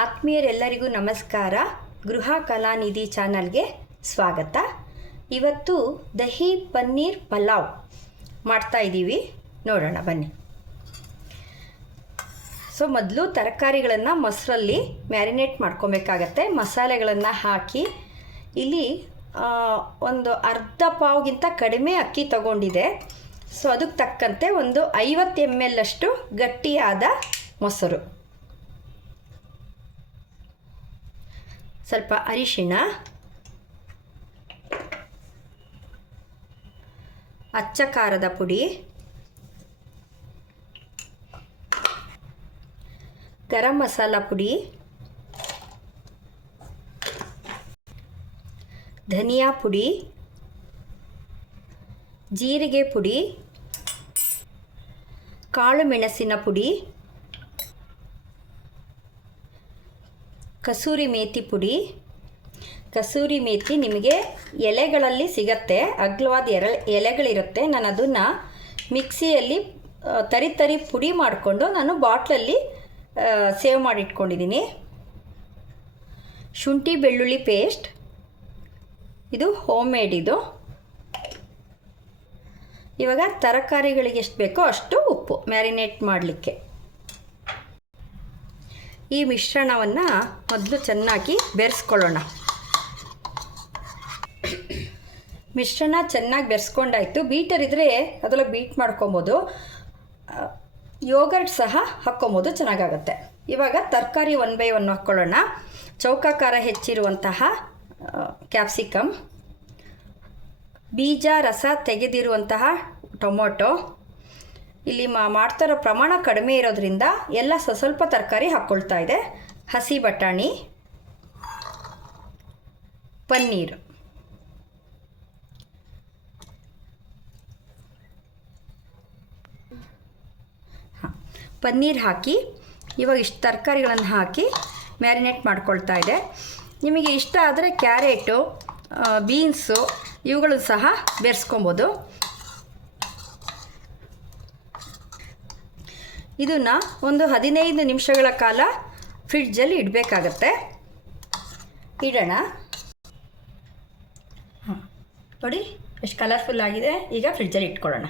ಆತ್ಮೀಯರೆಲ್ಲರಿಗೂ ನಮಸ್ಕಾರ. ಗೃಹ ಕಲಾನಿಧಿ ಚಾನಲ್ಗೆ ಸ್ವಾಗತ. ಇವತ್ತು ದಹಿ ಪನ್ನೀರ್ ಪಲಾವ್ ಮಾಡ್ತಾ ಇದ್ದೀವಿ, ನೋಡೋಣ ಬನ್ನಿ. ಮೊದಲು ತರಕಾರಿಗಳನ್ನು ಮೊಸರಲ್ಲಿ ಮ್ಯಾರಿನೇಟ್ ಮಾಡ್ಕೊಬೇಕಾಗತ್ತೆ. ಮಸಾಲೆಗಳನ್ನು ಹಾಕಿ ಇಲ್ಲಿ ಒಂದು ಅರ್ಧ ಪಾವ್ಗಿಂತ ಕಡಿಮೆ ಅಕ್ಕಿ ತಗೊಂಡಿದೆ. ಅದಕ್ಕೆ ತಕ್ಕಂತೆ ಒಂದು 50 ml ಅಷ್ಟು ಗಟ್ಟಿಯಾದ ಮೊಸರು, ಸ್ವಲ್ಪ ಅರಿಶಿಣ, ಅಚ್ಚ ಖಾರದ ಪುಡಿ, ಗರಂ ಮಸಾಲ ಪುಡಿ, ಧನಿಯಾ ಪುಡಿ, ಜೀರಿಗೆ ಪುಡಿ, ಕಾಳು ಮೆಣಸಿನ ಪುಡಿ, ಕಸೂರಿ ಮೇಥಿ ಪುಡಿ. ಕಸೂರಿ ಮೇಥಿ ನಿಮಗೆ ಎಲೆಗಳಲ್ಲಿ ಸಿಗತ್ತೆ, ಅಗಲವಾದ ಎಲೆಗಳಿರುತ್ತೆ. ನಾನು ಅದನ್ನು ಮಿಕ್ಸಿಯಲ್ಲಿ ತರಿ ಪುಡಿ ಮಾಡಿಕೊಂಡು ನಾನು ಬಾಟ್ಲಲ್ಲಿ ಸೇವ್ ಮಾಡಿಟ್ಕೊಂಡಿದ್ದೀನಿ. ಶುಂಠಿ ಬೆಳ್ಳುಳ್ಳಿ ಪೇಸ್ಟ್, ಇದು ಹೋಮ್ ಮೇಡ್. ಇದು ಇವಾಗ ತರಕಾರಿಗಳಿಗೆ ಎಷ್ಟು ಬೇಕೋ ಅಷ್ಟು ಉಪ್ಪು ಮ್ಯಾರಿನೇಟ್ ಮಾಡಲಿಕ್ಕೆ. ಈ ಮಿಶ್ರಣವನ್ನು ಮೊದಲು ಚೆನ್ನಾಗಿ ಬೆರೆಸ್ಕೊಳ್ಳೋಣ. ಮಿಶ್ರಣ ಚೆನ್ನಾಗಿ ಬೆರೆಸ್ಕೊಂಡಾಯಿತು. ಬೀಟರ್ ಇದ್ದರೆ ಅದೆಲ್ಲ ಬೀಟ್ ಮಾಡ್ಕೊಬೋದು, ಯೋಗರ್ಟ್ ಸಹ ಹಾಕ್ಕೊಬೋದು, ಚೆನ್ನಾಗಾಗುತ್ತೆ. ಇವಾಗ ತರಕಾರಿ 1 by 1 ಹಾಕ್ಕೊಳ್ಳೋಣ. ಚೌಕಾಕಾರ ಹೆಚ್ಚಿರುವಂತಹ ಕ್ಯಾಪ್ಸಿಕಮ್, ಬೀಜ ರಸ ತೆಗೆದಿರುವಂತಹ ಟೊಮೊಟೊ. ಇಲ್ಲಿ ಮಾಡ್ತಾರೋ ಪ್ರಮಾಣ ಕಡಿಮೆ ಇರೋದ್ರಿಂದ ಎಲ್ಲ ಸ್ವಲ್ಪ ತರಕಾರಿ ಹಾಕ್ಕೊಳ್ತಾ ಇದೆ. ಹಸಿ ಬಟಾಣಿ, ಪನ್ನೀರ್, ಪನ್ನೀರ್ ಹಾಕಿ ಇವಾಗ ಇಷ್ಟು ತರಕಾರಿಗಳನ್ನು ಹಾಕಿ ಮ್ಯಾರಿನೇಟ್ ಮಾಡ್ಕೊಳ್ತಾ ಇದೆ. ನಿಮಗೆ ಇಷ್ಟ ಆದರೆ ಕ್ಯಾರೆಟು, ಬೀನ್ಸು ಇವುಗಳು ಸಹ ಬೆರೆಸ್ಕೊಬೋದು. ಇದನ್ನು ಒಂದು 15 ನಿಮಿಷಗಳ ಕಾಲ ಫ್ರಿಡ್ಜಲ್ಲಿ ಇಡಬೇಕಾಗತ್ತೆ. ಇಡೋಣ. ನೋಡಿ ಎಷ್ಟು ಕಲರ್ಫುಲ್ ಆಗಿದೆ. ಈಗ ಫ್ರಿಡ್ಜಲ್ಲಿ ಇಟ್ಕೊಳ್ಳೋಣ.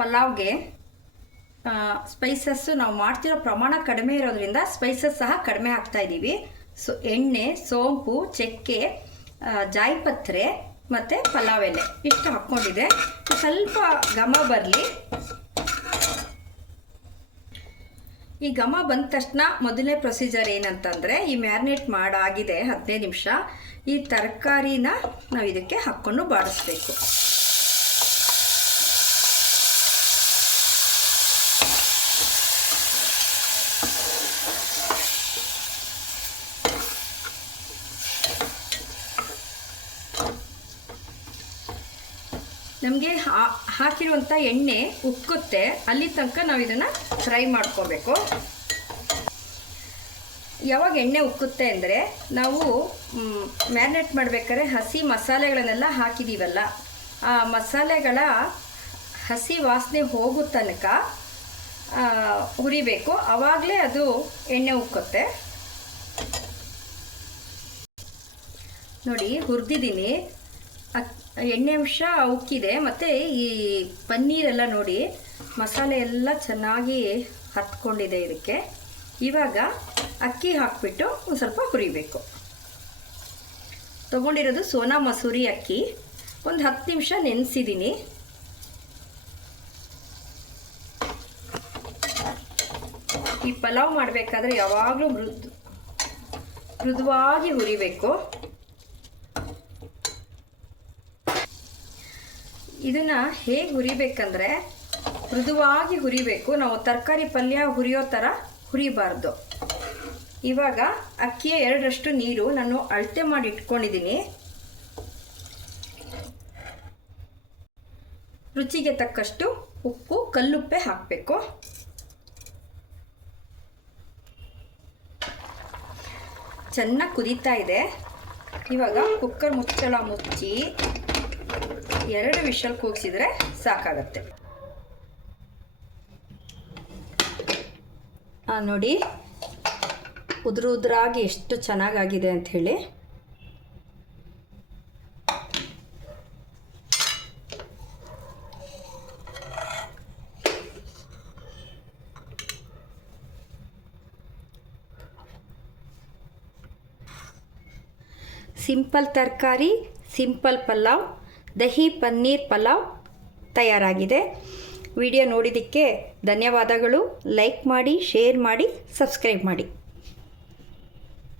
ಪಲಾವ್ಗೆ ಸ್ಪೈಸಸ್ಸು ನಾವು ಮಾಡ್ತಿರೋ ಪ್ರಮಾಣ ಕಡಿಮೆ ಇರೋದ್ರಿಂದ ಸ್ಪೈಸಸ್ ಸಹ ಕಡಿಮೆ ಹಾಕ್ತಾಯಿದ್ದೀವಿ. ಎಣ್ಣೆ, ಸೋಂಪು, ಚಕ್ಕೆ, ಜಾಯಿಪತ್ರೆ ಮತ್ತು ಪಲಾವ್ ಎಲೆ ಇಷ್ಟು ಹಾಕ್ಕೊಂಡಿದೆ. ಸ್ವಲ್ಪ ಘಮ ಬರಲಿ. ಈ ಘಮ ಬಂದ ತಕ್ಷಣ ಮೊದಲನೇ ಪ್ರೊಸೀಜರ್ ಏನಂತಂದರೆ, ಈ ಮ್ಯಾರಿನೇಟ್ ಮಾಡಾಗಿದೆ 15 ನಿಮಿಷ, ಈ ತರಕಾರಿನ ನಾವು ಇದಕ್ಕೆ ಹಾಕ್ಕೊಂಡು ಬಾಡಿಸ್ಬೇಕು. ನಮಗೆ ಹಾಕಿರುವಂಥ ಎಣ್ಣೆ ಉಕ್ಕುತ್ತೆ, ಅಲ್ಲಿ ತನಕ ನಾವು ಇದನ್ನು ಫ್ರೈ ಮಾಡ್ಕೋಬೇಕು. ಯಾವಾಗ ಎಣ್ಣೆ ಉಕ್ಕುತ್ತೆ ಅಂದರೆ, ನಾವು ಮ್ಯಾರಿನೇಟ್ ಮಾಡಬೇಕಾದ್ರೆ ಹಸಿ ಮಸಾಲೆಗಳನ್ನೆಲ್ಲ ಹಾಕಿದ್ದೀವಲ್ಲ, ಆ ಮಸಾಲೆಗಳ ಹಸಿ ವಾಸನೆ ಹೋಗೋ ತನಕ ಹುರಿಬೇಕು. ಆವಾಗಲೇ ಅದು ಎಣ್ಣೆ ಉಕ್ಕುತ್ತೆ. ನೋಡಿ ಹುರಿದಿದ್ದೀನಿ, ಎಣ್ಣೆ ಅಂಶ ಉಕ್ಕಿದೆ. ಮತ್ತು ಈ ಪನ್ನೀರೆಲ್ಲ ನೋಡಿ ಮಸಾಲೆ ಎಲ್ಲ ಚೆನ್ನಾಗಿ ಹತ್ಕೊಂಡಿದೆ ಇದಕ್ಕೆ. ಇವಾಗ ಅಕ್ಕಿ ಹಾಕಿಬಿಟ್ಟು ಒಂದು ಸ್ವಲ್ಪ ಹುರಿಬೇಕು. ತೊಗೊಂಡಿರೋದು ಸೋನಾ ಮಸೂರಿ ಅಕ್ಕಿ, ಒಂದು 10 ನಿಮಿಷ ನೆನೆಸಿದ್ದೀನಿ. ಈ ಪಲಾವ್ ಮಾಡಬೇಕಾದ್ರೆ ಯಾವಾಗಲೂ ಮೃದುವಾಗಿ ಹುರಿಬೇಕು. ಇದನ್ನು ಹೇಗೆ ಹುರಿಬೇಕಂದ್ರೆ, ಮೃದುವಾಗಿ ಹುರಿಬೇಕು. ನಾವು ತರಕಾರಿ ಪಲ್ಯ ಹುರಿಯೋ ಥರ ಹುರಿಬಾರ್ದು. ಇವಾಗ ಅಕ್ಕಿಯ 2ರಷ್ಟು ನೀರು ನಾನು ಅಳತೆ ಮಾಡಿ ಇಟ್ಕೊಂಡಿದ್ದೀನಿ. ರುಚಿಗೆ ತಕ್ಕಷ್ಟು ಉಪ್ಪು, ಕಲ್ಲುಪ್ಪೆ ಹಾಕಬೇಕು. ಚೆನ್ನಾಗಿ ಕುದೀತಾ ಇದೆ. ಇವಾಗ ಕುಕ್ಕರ್ ಮುಚ್ಚಳ ಮುಚ್ಚಿ 2 ವಿಷಲ್ ಕೂಗಿಸಿದ್ರೆ ಸಾಕಾಗತ್ತೆ. ನೋಡಿ ಉದುರಾಗಿ ಎಷ್ಟು ಚೆನ್ನಾಗಾಗಿದೆ ಅಂಥೇಳಿ. ಸಿಂಪಲ್ ತರಕಾರಿ, ಸಿಂಪಲ್ ಪಲಾವ್, ದಹಿ ಪನ್ನೀರ್ ಪಲಾವ್ ತಯಾರಾಗಿದೆ. ವಿಡಿಯೋ ನೋಡಿದ್ದಕ್ಕೆ ಧನ್ಯವಾದಗಳು. ಲೈಕ್ ಮಾಡಿ, ಶೇರ್ ಮಾಡಿ, ಸಬ್ಸ್ಕ್ರೈಬ್ ಮಾಡಿ.